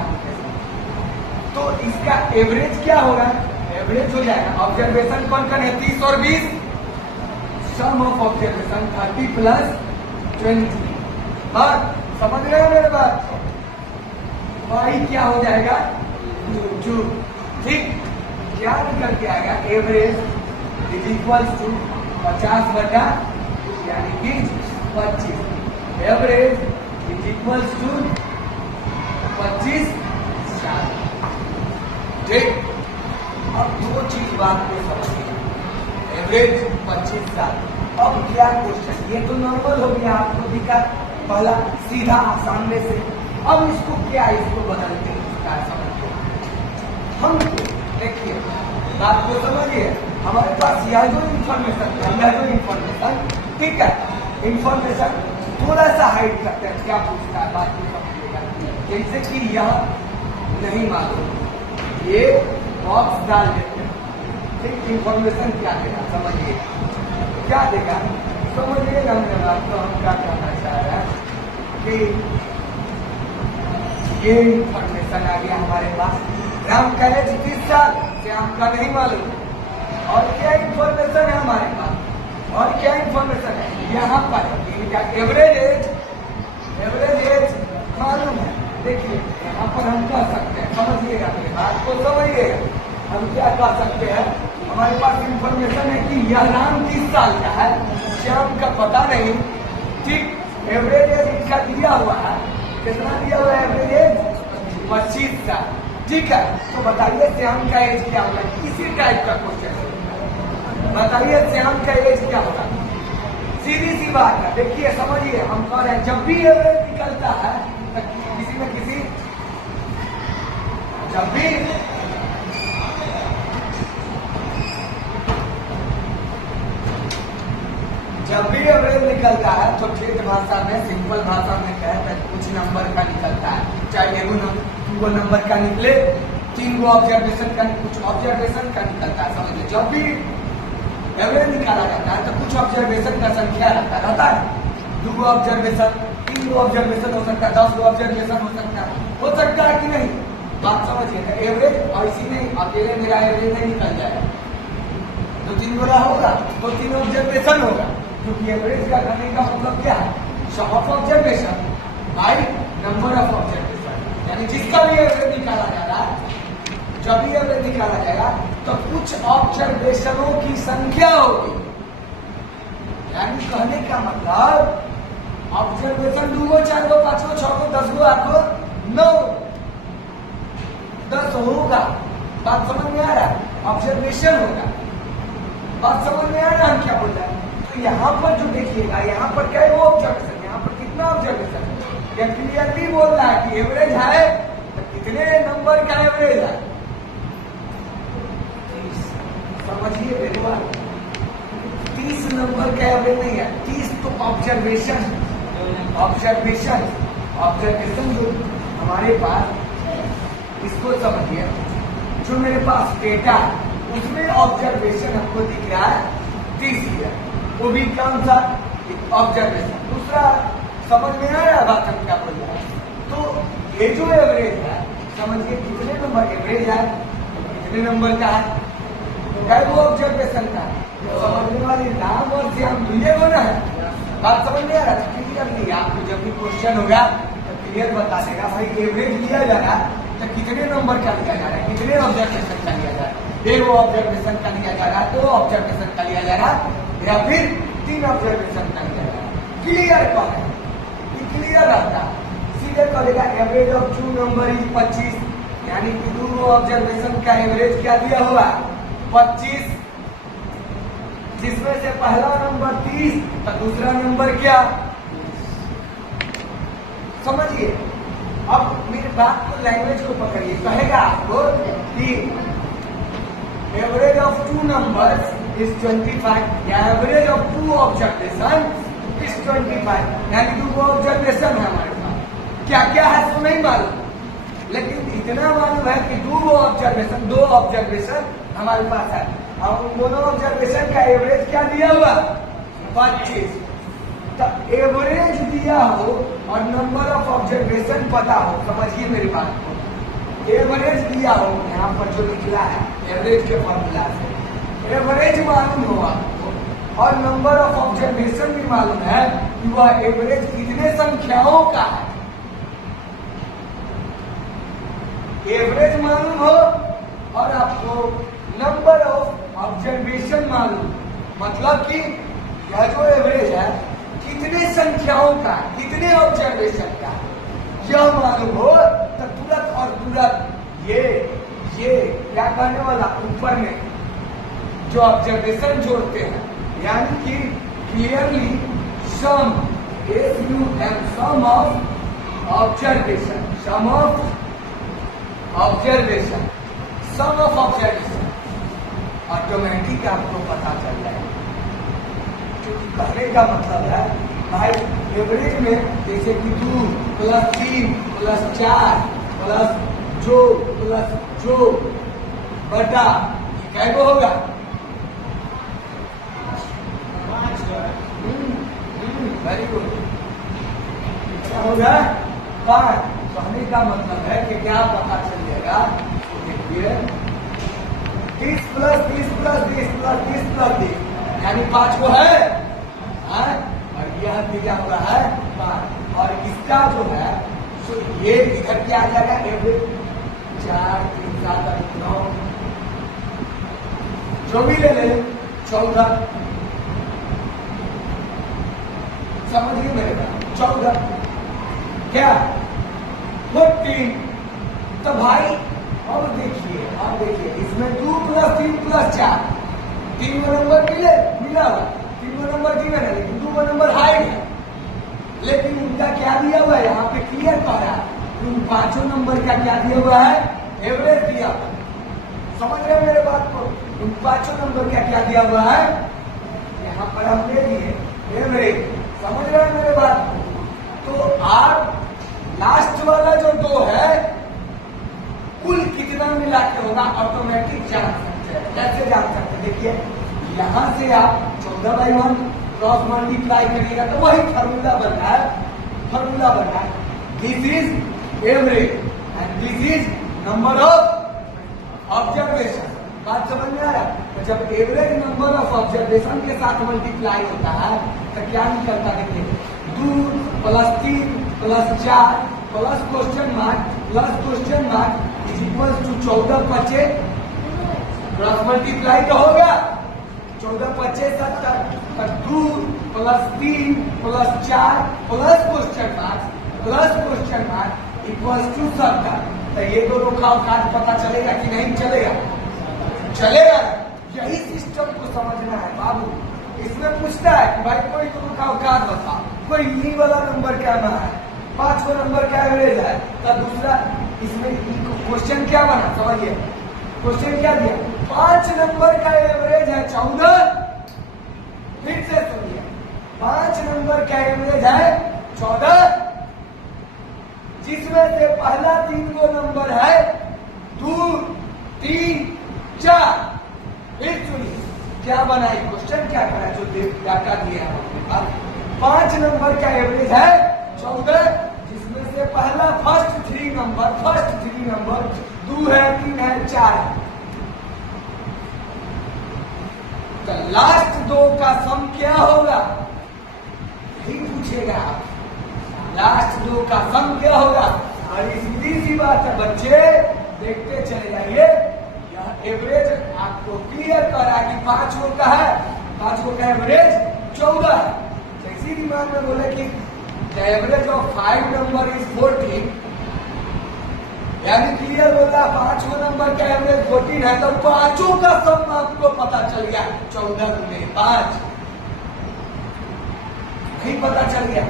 तो इसका एवरेज क्या होगा, एवरेज हो जाएगा, ऑब्जर्वेशन कौन कौन है, 30 और 20, सम ऑफ ऑब्जर्वेशन 30 प्लस 20, और समझ रहे हैं मेरे बात, वाई क्या हो जाएगा 2, ठीक, क्या निकल के आएगा, एवरेज इज इक्वल टू 50 यानी कि 25, एवरेज इज इक्वल टू 25 साल, ठीक। अब 2 चीज बात को समझिए, एवरेज 25 साल। अब क्या क्वेश्चन, ये तो नॉर्मल हो गया, आपको दिखा पहला सीधा सामने से, अब इसको क्या, इसको बदलते हैं, क्या समझिए, हम देखिए बात को समझिए, हमारे पास यह जो इन्फॉर्मेशन, ठीक है, इन्फॉर्मेशन थोड़ा सा हाइड करते हैं, क्या पूछता है बात को समझिएगा, जैसे कि यह नहीं मालूम, ये बॉक्स डाल देते हैं, ठीक, इन्फॉर्मेशन क्या देगा समझिए, क्या देगा समझिएगा मेरे बात। तो हम क्या कहना चाह रहे हैं कि ये इन्फॉर्मेशन आ गया हमारे पास, राम का एज 30 साल, श्याम का नहीं मालूम, और क्या इन्फॉर्मेशन है हमारे पास, और क्या इन्फॉर्मेशन है यहाँ पर, इनका एवरेज एज मालूम है। देखिए यहाँ पर हम कह सकते हैं, समझिएगा मेरी बात को समझिएगा, हम क्या कह सकते हैं, हमारे पास इंफॉर्मेशन है कि यह राम 30 साल का है, श्याम का पता नहीं, ठीक, एवरेज एज इसका दिया हुआ है, कितना दिया हुआ है, एवरेज एज 25 साल, ठीक है। तो बताइए श्याम का एज क्या होगा, इसी टाइप का क्वेश्चन है, बताइए श्याम का एज क्या होगा, सीधी सी बात है। देखिए समझिए, हम कह रहे हैं जब भी एवरेज निकलता है किसी न किसी, जब भी एवरेज निकलता है तो ठेठ भाषा में, सिंपल भाषा में कहते हैं कुछ नंबर का निकलता है, चाहे दो नंबर का निकले, 3 गो ऑब्जर्वेशन का, कुछ ऑब्जर्वेशन का निकलता है। समझ लीजिए जब भी एवरेज निकाला जाता है तो कुछ ऑब्जर्वेशन का संख्या रहता है। 2 गो ऑब्जर्वेशन, 3 गो ऑब्जर्वेशन हो सकता है, 10 गो ऑब्जर्वेशन हो सकता है कि नहीं? बात समझिएगा। एवरेज ऐसी नहीं, अकेले मेरा एवरेज नहीं निकल जाएगा, 2-3 गोला होगा तो 3 ऑब्जर्वेशन होगा, क्योंकि एवरेज का करने का मतलब क्या है? Sum of observation by number of observation. यानी जिसका भी एवरेज निकाला जा रहा है, जब भी एवरेज निकाला जाएगा तो कुछ ऑब्जर्वेशनों की संख्या होगी। यानी कहने का मतलब ऑब्जर्वेशन 2 गो, 4 गो, 5 गो, 6 गो, 10 गो, 8 गो, 9, 10 होगा। बात समझ में आ रहा है? ऑब्जर्वेशन होगा। बात समझ में आ रहा है? क्या बोल रहा है? तो यहाँ पर जो देखिएगा, यहाँ पर क्या है वो ऑब्जर्वेशन, यहाँ पर कितना ऑब्जर्वेशन है? क्या क्लियरली बोल रहा है कि एवरेज है तो कितने नंबर का एवरेज है? समझिए मेरी बात, 30 नंबर का एवरेज नहीं है, 30 तो ऑब्जर्वेशन जो हमारे पास, इसको समझिए, जो मेरे पास डेटा उसमें ऑब्जर्वेशन हमको दिख रहा है 30 है, वो भी कौन सा? ऑब्जर्वेशन। दूसरा समझ में आ रहा है बात हम क्या बोल रहे हैं? तो ये जो एवरेज है, समझिए कितने नंबर एवरेज है, कितने नंबर का है, क्या वो ऑब्जर्वेशन का है? समझने वाली नाम और से हम लिए हो ना है। बात समझ में आ रहा है? क्लियर नहीं? आपको जब भी क्वेश्चन होगा तो क्लियर बता देगा भाई एवरेज लिया जा रहा है तो कितने नंबर का लिया जा रहा है, कितने ऑब्जर्वेशन का लिया जा रहा है। 1 ऑब्जर्वेशन का लिया जा रहा है, 2 ऑब्जर्वेशन का लिया जा रहा है, या फिर 3 ऑब्जर्वेशन का लिया जा रहा है। क्लियर कौन है? क्लियर रहता है, सीधे करेगा एवरेज ऑफ 2 नंबर इज 25, यानी कि 2 ऑब्जर्वेशन का एवरेज क्या दिया हुआ? 25, जिसमें से पहला नंबर 30 तो दूसरा नंबर क्या? समझिए। अब मेरी बात को, लैंग्वेज को पकड़िए। कहेगा आपको कि एवरेज ऑफ 2 नंबर्स इज 25, या एवरेज ऑफ 2 ऑब्जर्वेशन इज 25, यानी 2 ऑब्जर्वेशन है हमारे पास। क्या क्या है तो नहीं मालूम, लेकिन इतना मालूम है कि 2 ऑब्जर्वेशन हमारे पास है, और उन दोनों ऑब्जर्वेशन का एवरेज क्या दिया हुआ? 25। तो एवरेज दिया हो और नंबर ऑफ ऑब्जर्वेशन पता हो, समझिए मेरी बात को, एवरेज दिया हो, यहाँ पर जो निकला है एवरेज के फॉर्मूला से, एवरेज मालूम हो आपको और नंबर ऑफ ऑब्जर्वेशन भी मालूम है कि वह एवरेज कितने संख्याओं का है। एवरेज मालूम हो और आपको नंबर ऑफ ऑब्जर्वेशन मालूम, मतलब कि यह जो एवरेज है कितने संख्याओं का, कितने ऑब्जर्वेशन का, यह मालूम हो तो तुरंत ये क्या करने वाला, ऊपर में जो ऑब्जर्वेशन जोड़ते हैं, यानी कि clearly sum, SUM, sum of observation, sum of observation automatic आपको पता चल जाएगा। क्योंकि कहने का मतलब है भाई एवरेज में जैसे कि 2 + 3 + 4 प्लस जो बटा क्या होगा? वेरी गुड, क्या होगा? 5। कहने का मतलब है कि क्या पता चल जाएगा? देखिए 30 + 30 + 30 + 30 + 30, यानी 5 को है, और यह दिया हुआ है 5, और इसका जो है तो ये इधर क्या आ जाएगा? एवरेज 4, 3, 7, 8, 9, जो भी ले 14, समझिए मेरे बात, 14 क्या 14। तो भाई अब देखिए इसमें 2 + 3 + 4, 3 नंबर मिला हुआ, 3 नंबर गिवन है, लेकिन 2 नंबर हाइड है, लेकिन उनका क्या दिया हुआ है? यहाँ पे क्लियर कह रहा है उन 5 नंबर का क्या दिया हुआ है? एवरेज दिया। समझ रहे हो मेरे बात को? उन पांचों नंबर क्या क्या दिया हुआ है यहाँ पर हम ले लिए एवरेज। समझ रहे हो मेरे बात को? तो आप लास्ट वाला जो 2 है कुल कितना मिला के होगा ऑटोमेटिक जान सकते हैं। कैसे जान सकते हैं? देखिए यहां से आप 14/1 क्रॉस मल्टीप्लाई करिएगा तो वही फॉर्मूला बन रहा है। This is average and this is number of observation. बात समझ में आ रहा है? तो जब एवरेज नंबर ऑफ ऑब्जर्वेशन के साथ मल्टीप्लाई होता है तो क्या निकलता है? देखिए 2 + 3 + 4 plus question mark is equal to 14 × 5 cross multiply तो हो गया 14 × 5 = 70। 2 + 3 + 4 plus question mark equal to 70। तो ये दोनों का औकात पता चलेगा कि नहीं चलेगा? चलेगा। यही सिस्टम को समझना है बाबू। इसमें पूछता है कि भाई कोई दोनों का औकात बताओ, कोई ई वाला नंबर क्या ना है, 5वां नंबर क्या एवरेज है, तो दूसरा इसमें क्वेश्चन क्या बना? समझिए क्वेश्चन क्या दिया? 5 नंबर का एवरेज है 14। फिर से सुनिए 5 नंबर का एवरेज है 14 जिसमें से पहला 3 गो नंबर है 2, 3, 4। फिर सुनिए क्या बना? क्वेश्चन क्या करा? जो डाटा दिया है अपने पास 5 नंबर का एवरेज है 14 जिसमें से पहला फर्स्ट 3 नंबर 2 है, 3 है, 4 है। तो लास्ट 2 का सम क्या होगा? यही पूछेगा आप। लास्ट 2 का सम क्या होगा? और सीधी सी बात है बच्चे, देखते चले जाइए। यह एवरेज आपको क्लियर करा कि 5 गो का है, 5 गो का एवरेज 14 है। जैसी दिमाग में बोले कि the average of 5 number is 14, यानी क्लियर बोला 5 गो नंबर का एवरेज 14 है, तो 5 का सम आपको पता चल गया 14 × 5। नहीं पता चल गया?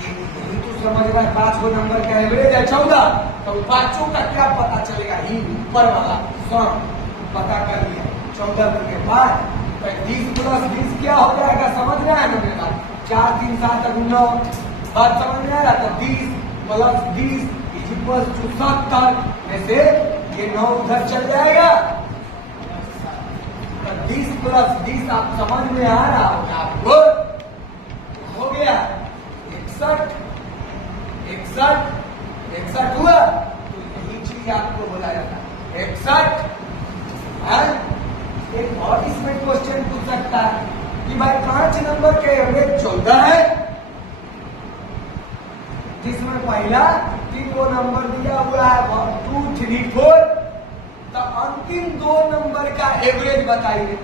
यही तो समझ में 5 गो नंबर का एवरेज है 14, तो 5 का क्या पता चलेगा? ही ऊपर वाला सम पता कर लिया 14 × 5। तो 20 + 20 क्या हो जाएगा? समझ में आया मेरे बात? 4, 3, 7, 9 बात समझ में आ रहा था? 20 + 20 इज इक्वल टू 70 में से ये 9 उधर चल जाएगा। तो 20 + 20 आप समझ में आ रहा होगा आपको? हो गया 61 हुआ। तो यही चीज आपको बोला जाता है 61। एक और इसमें क्वेश्चन पूछ सकता है कि भाई 5 नंबर के एवरेज 14 है जिसमें पहला 3 गो नंबर दिया हुआ है 1, 2, 3, 4। तो अंतिम 2 नंबर का एवरेज बताइए।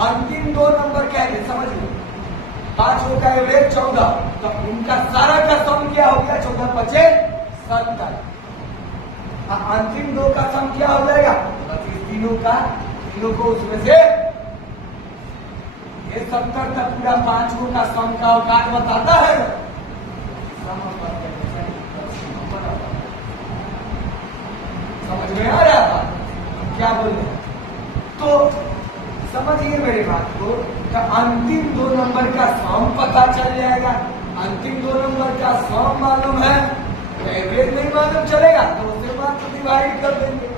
अंतिम 2 नंबर क्या है समझ लो। 5 गो का एवरेज 14, तो उनका सारा का सम क्या हो गया? 14 × 5 = 70। अंतिम 2 का सम क्या हो जाएगा? तीनों को उसमें से ये 70 का पूरा 5 गो का सम का औकात बताता है। समझ में आ रहा था क्या बोल रहे? तो समझिए मेरी बात को। तो अंतिम 2 नंबर का सम पता चल जाएगा। अंतिम 2 नंबर का सम मालूम है, एवरेज नहीं मालूम चलेगा तो उससे बात को डिवाइड कर देंगे।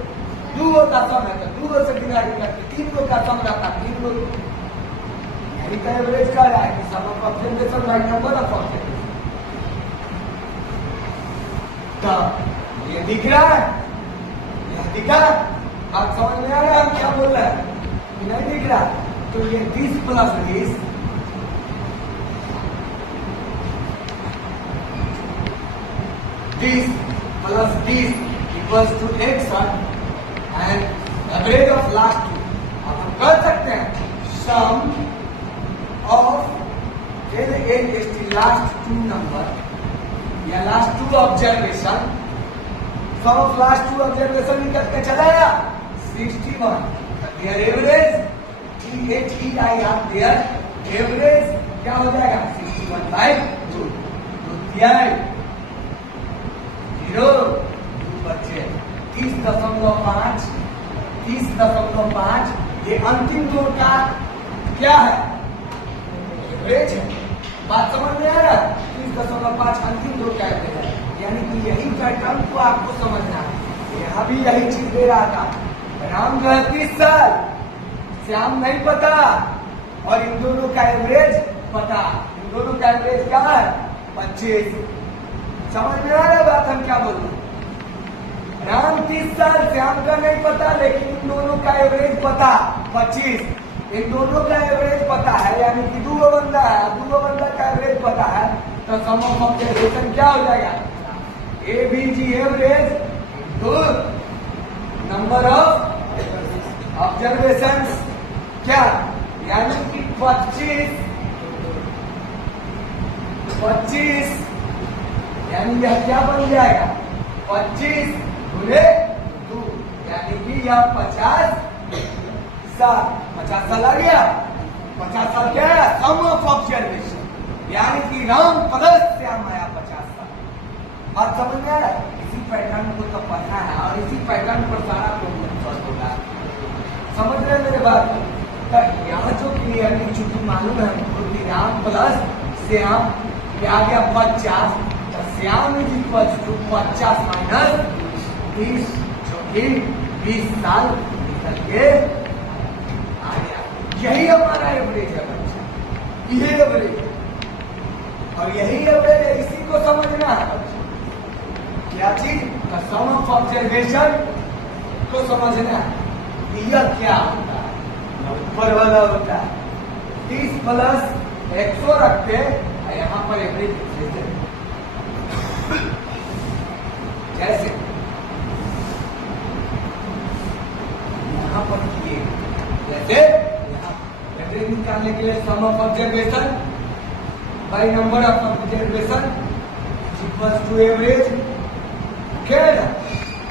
2 गो का सम है तो 2 गो से डिवाइड करके 3 गो का सम रहता 3 गो। यही का एवरेज का है कि sum of observation by number of observation. तो ये दिख रहा है? यह दिखा? आप समझ में आ रहा है हम क्या बोल रहे हैं? नहीं दिख रहा? तो ये 20 + 20 20 + 20 equals to 61 and average of last 2। अब हम कर सकते हैं सम ऑफ लास्ट 2 नंबर या last 2 observation. Sum of last 2 observation निकल के चलाया 61। Their average THEIR their average क्या हो जाएगा? 61/2। तो दिया 0 2 बचे 30.5, 30.5 ये अंतिम दो का क्या है? एवरेज है। बात समझ में आ रहा है? 30.5 अंतिम दो का एवरेज है, यानी कि यही पैटर्न को आपको समझना है। यहाँ भी यही चीज दे रहा था, राम जो है 30 साल, श्याम नहीं पता, और इन दोनों का एवरेज पता। इन दोनों का एवरेज क्या है? 25। समझ में आ रहा है बात हम क्या बोल रहे हैं? राम 30 साल, श्याम का नहीं पता, लेकिन इन दोनों का एवरेज पता 25। इन दोनों का एवरेज पता है, यानी कि दो बंदा है, दो बंदा का एवरेज पता है, तो सम ऑफ ऑब्जर्वेशन क्या हो जाएगा? ABG average into number of observation, क्या? यानी कि 25, यानी यह क्या बन जाएगा? 25 गुणे 2, यानी कि यह 50 साल। 50 साल आ गया। 50 साल क्या है? सम ऑफ ऑब्जर्वेशन, यानी कि राम प्लस श्याम आया 50 साल। बात समझ में आ रहा है? इसी पैटर्न को तो पढ़ना है, और इसी पैटर्न पर सारा प्रॉब्लम सॉल्व होगा। समझ रहे मेरे बात? यहाँ जो क्लियरली चूंकि मालूम है हमको कि राम प्लस श्याम आ गया 50, तो sum is equal to 50 minus 30, जो कि 20 साल निकल के आ गया। यही हमारा एवरेज है बच्चा, यही एवरेज है, और यही एवरेज है, इसी को समझना है बच्चा। क्या चीज? सम ऑफ ऑब्जर्वेशन को समझना है। यह क्या होता है? ऊपर वाला होता है 30 प्लस 100 रखते, यहाँ पर एवरेज लिखते जैसे यहाँ पर किए, जैसे यहाँ एवरेज निकालने के लिए sum of observation by number of observation equals to average. क्या है?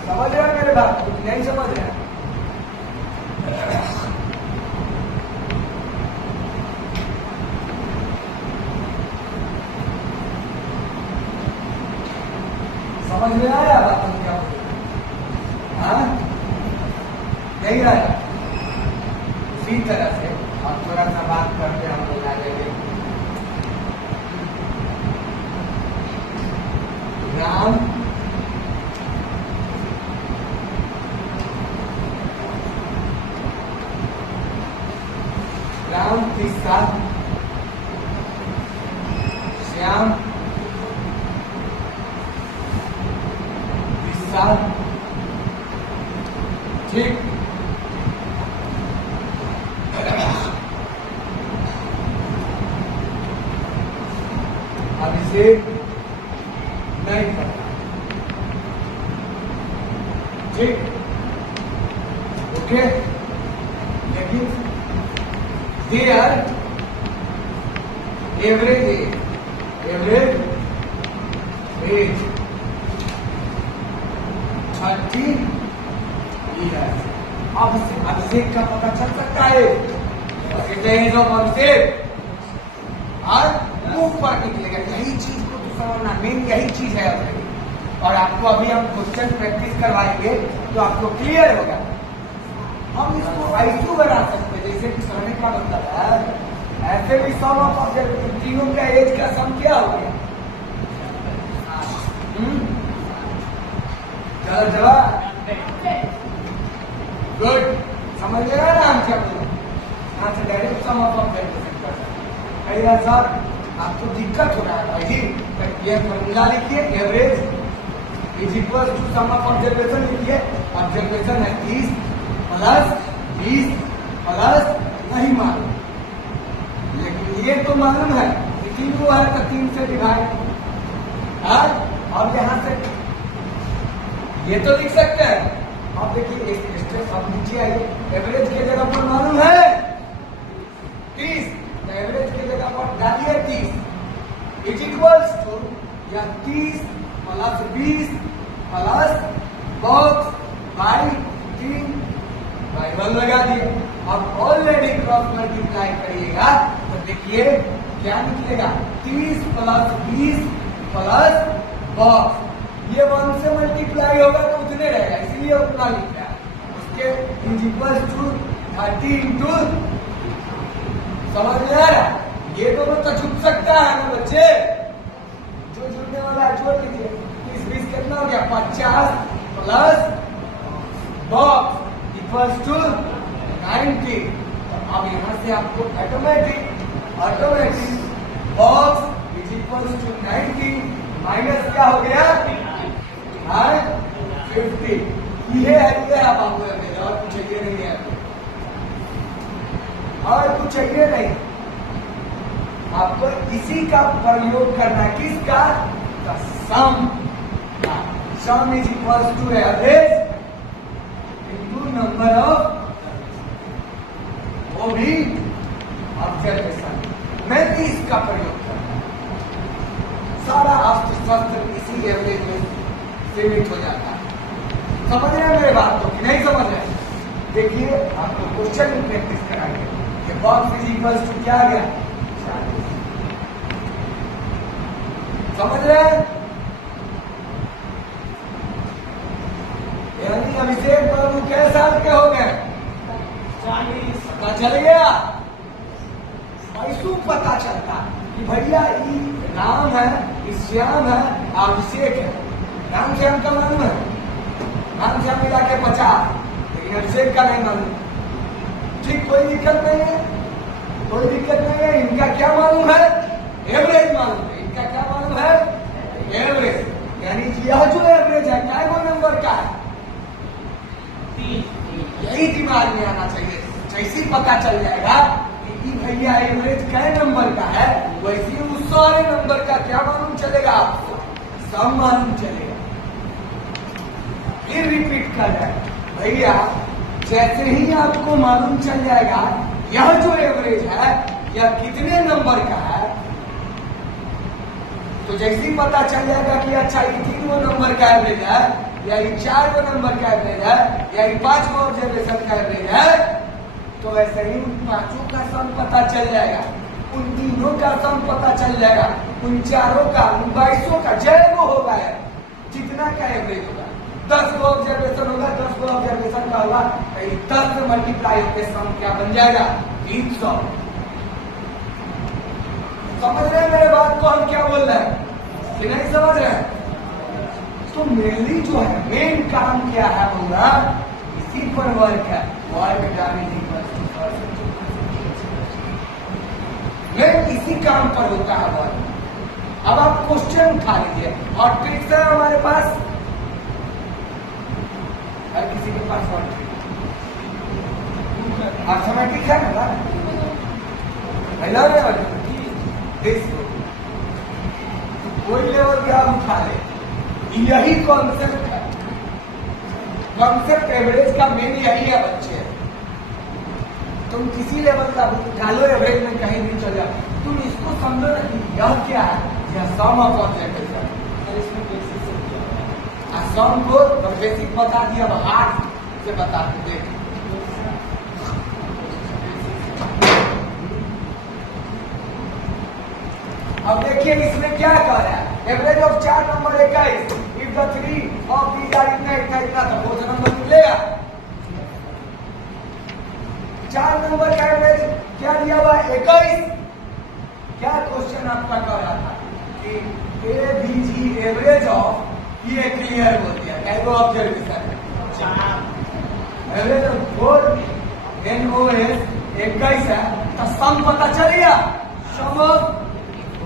समझ रहे हैं मेरे बात? कुछ नहीं समझ रहे हैं? समझ में आया बात हम क्या बोल रहे हैं? हाँ, नहीं आया? उसी तरह से अब थोड़ा सा बात करते हैं, हम लोग आ जाएंगे। राम राम 30 साल, श्याम 20 साल, ठीक। अब इसे नहीं करना, ठीक, ओके। लेकिन देयर एवरेज एज 30 years। अब अभिषेक का पता चल सकता है, परसेंटेज ऑफ अभिषेक और ऊपर निकलेगा। यही चीज को तो समझना, मेन यही चीज है अभिषेक। और आपको अभी हम क्वेश्चन प्रैक्टिस करवाएंगे तो आपको क्लियर होगा। हम इसको ऐसे बना सकते हैं जैसे कि सरने का मतलब है, ऐसे भी सम ऑफ ऑब्जर्वेशन तीनों का एज का सम क्या हो गया? चलो जवाब गुड, समझ में आया ना हम क्या बोल रहे हैं? यहाँ से डायरेक्ट सम ऑफ ऑब्जर्वेशन कर सकते हैं। सर आपको दिक्कत हो रहा है भाई जी, तो ये फॉर्मूला लिखिए, average is equal to sum of observation लिखिए। ऑब्जर्वेशन है 30 प्लस 20 प्लस नहीं मालूम, लेकिन ये तो मालूम है, लेकिन वो है तो 3 से डिवाइड। अब यहाँ से ये तो लिख सकते हैं। अब देखिए स्टेप अब नीचे आइए, एवरेज की जगह पर मालूम है 30, तो एवरेज की जगह पर डालिए 30 इज इक्वल्स टू या 30 plus 20 plus box by 3 by 1 लगा दिए। अब ऑलरेडी क्रॉस मल्टीप्लाई करिएगा तो देखिए क्या निकलेगा? 30 प्लस 20 प्लस बॉक्स, ये 1 से मल्टीप्लाई होगा तो उतने रहेगा। इसीलिए उतना लिख रहा है। उसके इज इक्वल टू 30 इंटू, समझ में आ रहा? ये दोनों तो छुप सकता है ना बच्चे, जो जुड़ने वाला है जोड़ लीजिए। 20 कितना हो गया? 50 प्लस बॉक्स इक्वल टू 90। अब यहां से आपको automatic box is equal to 90 minus क्या हो गया? 50। ये है बाबू, और कुछ चाहिए नहीं है, और कुछ चाहिए नहीं। आपको इसी का प्रयोग करना है। किसका? Sum. Sum is equal to average into number of, वो भी ऑब्जर्वेशन में भी इसका प्रयोग करना है। सारा अस्त्र शस्त्र इसी एवरेज में सीमित हो जाता है। समझ रहे हैं मेरे बात को कि नहीं समझ रहे? देखिए आपको क्वेश्चन में प्रैक्टिस कराएंगे कि बॉक्स इज इक्वल टू क्या आ गया? 40। समझ रहे हैं? यानी अभिषेक बाबू कै साल के हो गए? 40। पता चल गया? ऐसू पता चलता कि भैया ये राम है, ये श्याम है, अभिषेक है। राम श्याम का मालूम है, राम श्याम मिला के 50, लेकिन अभिषेक का नहीं मालूम। ठीक, कोई दिक्कत नहीं है, कोई दिक्कत नहीं है। इनका क्या मालूम है? एवरेज मालूम है। इनका क्या मालूम है? एवरेज। यानी यह जो एवरेज है क्या वो नंबर का है? 3। यही दिमाग में आना चाहिए। जैसे पता चल जाएगा कि भैया एवरेज कै नंबर का है, वैसे उस सारे नंबर का क्या मालूम चलेगा आपको? सम मालूम चलेगा। फिर रिपीट कर जाए भैया, जैसे ही आपको मालूम चल जाएगा यह जो एवरेज है यह कितने नंबर का है, तो जैसे ही पता चल जाएगा कि अच्छा ये 3 नंबर का एवरेज है, या ये 4 नंबर का एवरेज है, या ये 5 ऑब्जर्वेशन का एवरेज है, तो ऐसे ही उन 5 का सम पता चल जाएगा, उन 3 का सम पता चल जाएगा, उन 4 का, उन 22 का, जय वो होगा है जितना का एवरेज होगा। 10 को ऑब्जर्वेशन होगा, 10 को ऑब्जर्वेशन का होगा, 10 से मल्टीप्लाई होकर सम क्या बन जाएगा? 300। समझ रहे हैं मेरे बात को? हम क्या बोल रहे हैं कि नहीं समझ रहे हैं? तो मेनली जो है मेन काम क्या है बोला, इसी पर वर्क है। Work done is equal to main इसी काम पर होता है वर्क। अब आप क्वेश्चन उठा लीजिए और ट्रिक्स है हमारे पास, हर किसी के पास वर्क अर्थमेटिक है ना? कोई लेवल क्या उठा ले, यही कॉन्सेप्ट है। कॉन्सेप्ट एवरेज का मेन यही है बच्चे। तुम किसी लेवल का उठा लो, एवरेज में कहीं भी चल जाओ, तुम इसको समझो ना कि यह क्या है, यह सम ऑफ ऑब्जेक्टिव है। सम को बेसिक बता दिया, अब हार्ड से बताते देख। अब देखिए इसमें क्या कह रहा है, average of 4 number 21, if the 3 of these are इतना इतना इतना, तो 4 नंबर निकलेगा। 4 नंबर का एवरेज क्या दिया हुआ? 21। क्या क्वेश्चन आपका कह रहा था कि एबीजी एवरेज ऑफ, ये क्लियर बोल दिया, क्या वो ऑब्जर्वेशन है? एवरेज ऑफ 4 NOS 21 है, तो सम पता चल गया। सम of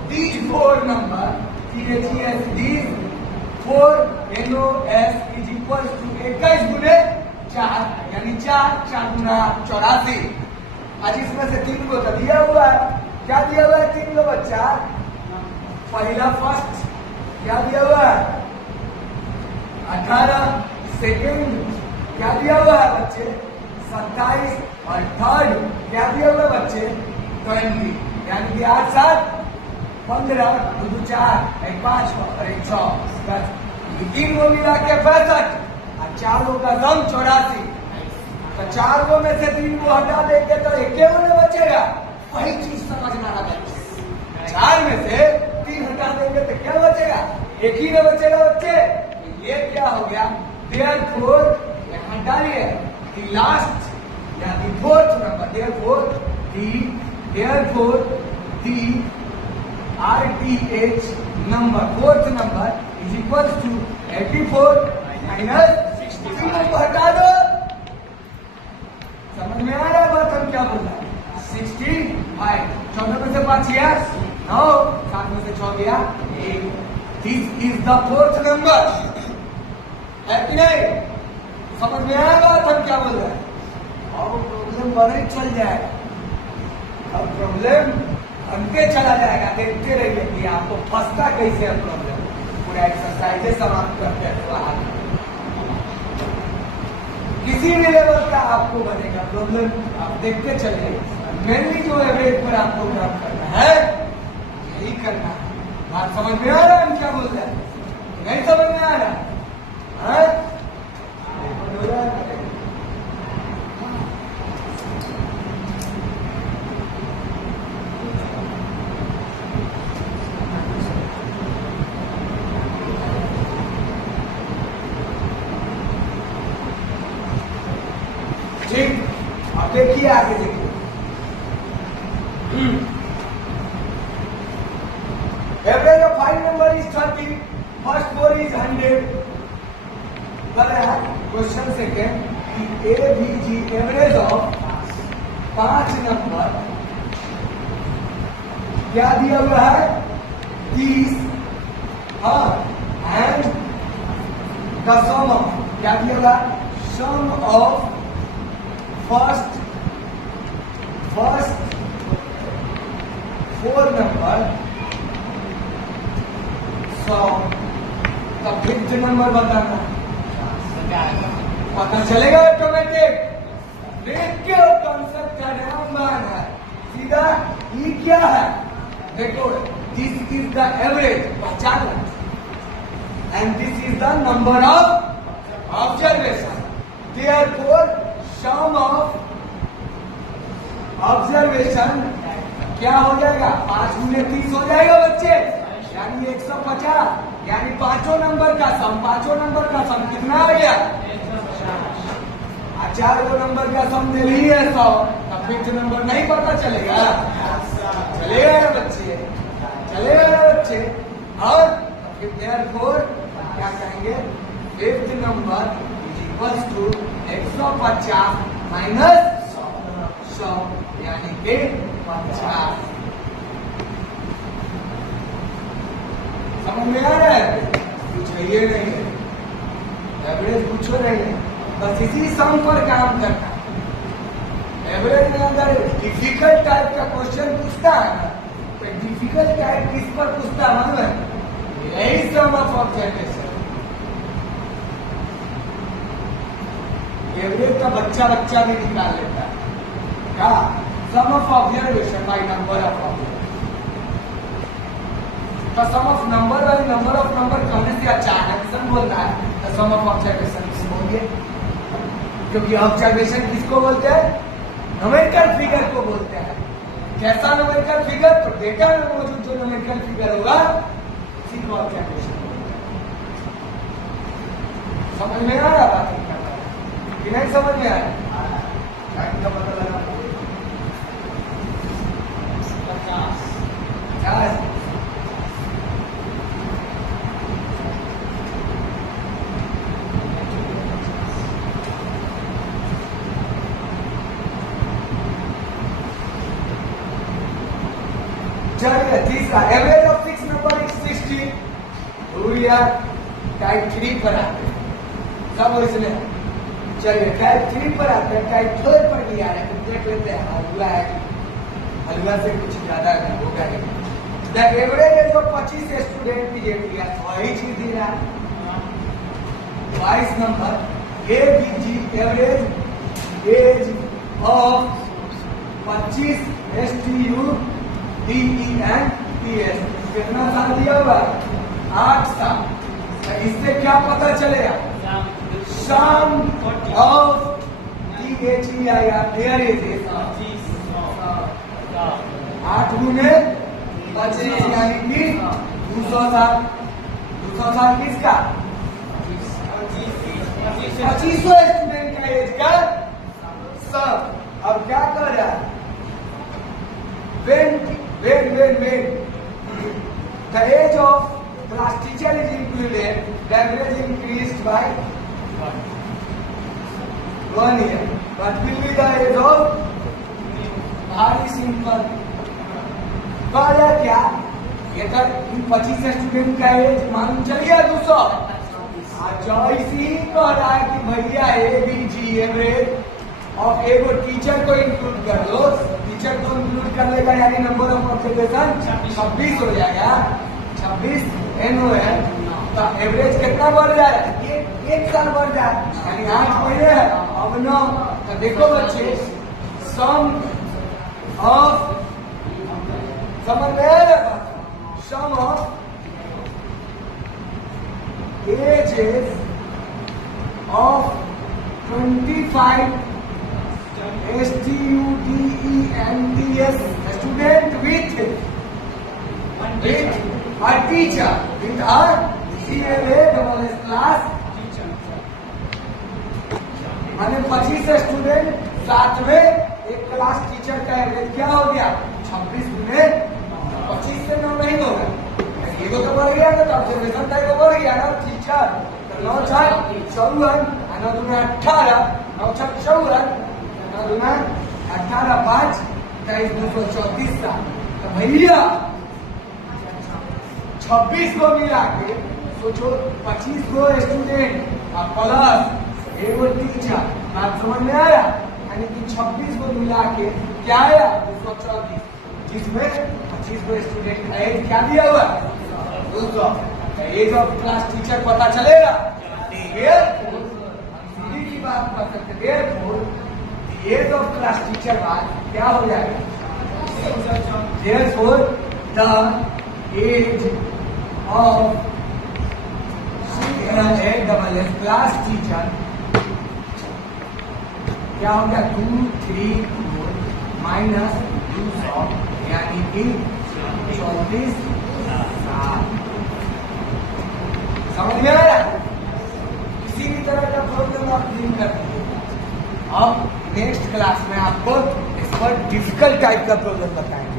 these 4 number, these 4 NOS is equal to 21 गुने 4, यानी 4 गुना 84। आज इसमें से 3 को तो दिया हुआ है। क्या दिया हुआ है? 3 को बच्चा पहला फर्स्ट क्या दिया हुआ है? 18। सेकेंड क्या दिया हुआ है बच्चे? 27। और थर्ड क्या दिया हुआ है बच्चे? 20। यानी कि 8 7 15, 2 4, 1 5 और 1 6, 10। 3 को मिला के 65 और 4 का सम 84। तो 4 में से 3 को हटा देंगे तो 1 में बचेगा। वही चीज समझना है बच्चे। 4 में से 3 हटा देंगे तो क्या बचेगा? 1 ही में बचेगा बच्चे। तो ये क्या हो गया? Therefore डालिए the last या the fourth number, therefore the RTH number, fourth number is equals to 84 minus 60 को हटा दो। समझ में आ रहा है बात हम क्या बोल रहे हैं? 65, 14 में से 5 गया 9, 7 में से 6 गया 1। This is the fourth number, है कि नहीं? समझ में आया बात हम क्या बोल रहे हैं? अब प्रॉब्लम बड़ा ही चल जाएगा, अब प्रॉब्लम बनते चला जाएगा। देखते रहिए कि आपको फंसता कैसे है प्रॉब्लम। पूरा एक्सरसाइज समाप्त करते हैं तो हाथ किसी भी लेवल का आपको बनेगा प्रॉब्लम, आप देखते चलिए। मेनली जो एवरेज पर आपको प्राप्त करना है यही करना है। बात समझ में आ रहा है हम क्या बोल रहे हैं? नहीं समझ में आ रहा है? ठीक, अब देखिए आगे देखिए। Average of 5 number is 30, first 4 is 100। Question second, ABG average of 5 number क्या दिया हुआ है? 30। हाँ, एंड द सम ऑफ क्या दिया हुआ? सम ऑफ फर्स्ट 4 नंबर 100 का फिफ्थ नंबर बताना। पता चलेगा ऑटोमेटिक। देख के कॉन्सेप्ट का नाम है सीधा। ये क्या है? देखो, दिस इज द एवरेज, पहचान, and this is the number of observation. Therefore sum of observation क्या हो जाएगा? 5 गुने 30 हो जाएगा बच्चे, यानी 150। यानी पांचों नंबर का सम कितना आ गया? 4 नंबर का सम दे ही है 100, तब फिफ्थ नंबर नहीं पता चलेगा? चलेगा ना बच्चे, चलेगा ना बच्चे। और देयरफॉर क्या कहेंगे? Fifth number is equals to 150 minus 100, यानी कि 50। समझ में आ रहा है? कुछ है नहीं है, एवरेज कुछ नहीं है, बस इसी सम पर काम करना। एवरेज में अगर डिफिकल्ट टाइप का क्वेश्चन पूछता है ना, तो डिफिकल्ट टाइप किस पर पूछता है मालूम है? यही सम ऑफ ऑब्जर्वेशन। एवरेज का बच्चा भी निकाल लेता है क्या? Sum of observation by number of observation. तो sum of number by number of number करने से अच्छा आंसर बोलता है तो सम ऑफ ऑब्जर्वेशन बोलिए, क्योंकि ऑब्जर्वेशन किसको बोलते हैं? न्यूमेरिकल फिगर को बोलते हैं। कैसा न्यूमेरिकल फिगर? तो डेटा में मौजूद जो न्यूमेरिकल फिगर होगा उसी को ऑब्जर्वेशन बोलते हैं। समझ में आ रहा बात कि नहीं समझ में आया? का पता लगा 50। चलिए तीसरा, average of 6 number is 60। Type 3 पर आते हैं सब इसमें। चलिए टाइप 3 पर आते हैं, टाइप 4 पर नहीं आ रहे हैं, तो देख लेते हैं हलवा है कि हलवा से कुछ ज्यादा नहीं होगा। The average age of 25 student की डेट दिया, वही चीज दी रहा है। 22 number ABG average age of 25 STUDENTS कितना साल दिया हुआ? 8 साल। तो इससे क्या पता चलेगा? सम ऑफ DHEIR 8 गुने 25 यानी कि 200 साल। 200 साल किसका? 2500 स्टूडेंट का एज का सम। अब क्या कर रहा है, when the age of class teacher is included, the average increased by 1 year. What will be the age of? very simple. कहा क्या, ये तो इन 25 स्टूडेंट का एज मान चलिए 200। जैसे ही कह रहा है कि भैया एबीजी एवरेज और एगो टीचर को इंक्लूड कर लो, टीचर को इंक्लूड कर लेगा यानी नंबर ऑफ ऑब्जर्वेशन 26 हो जाएगा, 26 एनुअल, तो एवरेज कितना बढ़ जाए, एक साल बढ़ जाए, यानी 8 महीने है अब 9। तो देखो बच्चे, सम ऑफ, समझ में आया, सम of ages of 25 students student with a teacher with a CLA double S class माने 25 स्टूडेंट साथ में एक क्लास टीचर का एवरेज क्या हो गया, 26 में 25 से 9 नहीं होगा, ये तो बढ़ गया ना, तो ऑब्जर्वेशन टाइम बढ़ गया ना टीचर। तो 9 4 54, 9 दूना 18, 9 6 54, 9 दूना 18 5 23 234 साल। तो भैया 26 को मिला के सोचो, 25 को स्टूडेंट और प्लस एगो टीचर, बात समझ में आया, यानी कि 26 को मिला के क्या आया 234, जिसमें 25 को स्टूडेंट का एज क्या दिया हुआ, 200। एज ऑफ क्लास टीचर पता चलेगा, सीधी की बात कर सकते, एज ऑफ क्लास टीचर बात क्या हो जाएगा, therefore the age of CLA class teacher क्या हो गया, 234 माइनस 200 यानी कि 34 साल। समझ में आया, किसी भी तरह का प्रॉब्लम आप डील कर दीजिएगा। अब नेक्स्ट क्लास में आपको इस पर डिफिकल्ट टाइप का प्रॉब्लम बताएंगे।